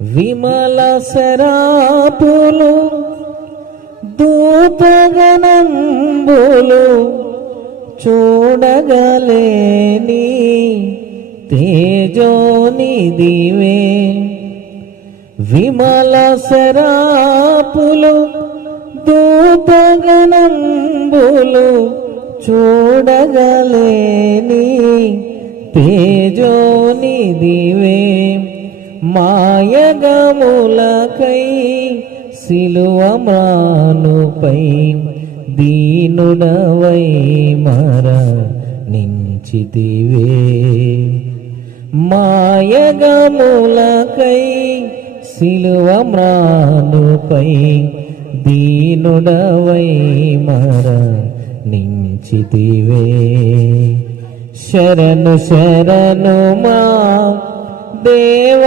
విమల శరాపులు ధూపగణంబులు చూడగలేని తేజోనిదివే. విమల శరాపులు ధూపగణంబులు చూడగలేని తేజోనిదివే. మాయగములకై సిలువ మ్రానుపై దీనుడవై మరణించితివే. మాయగములకై సిలువ మ్రానుపై దీనుడవై మరణించితివే. శరణు శరణు మా దేవ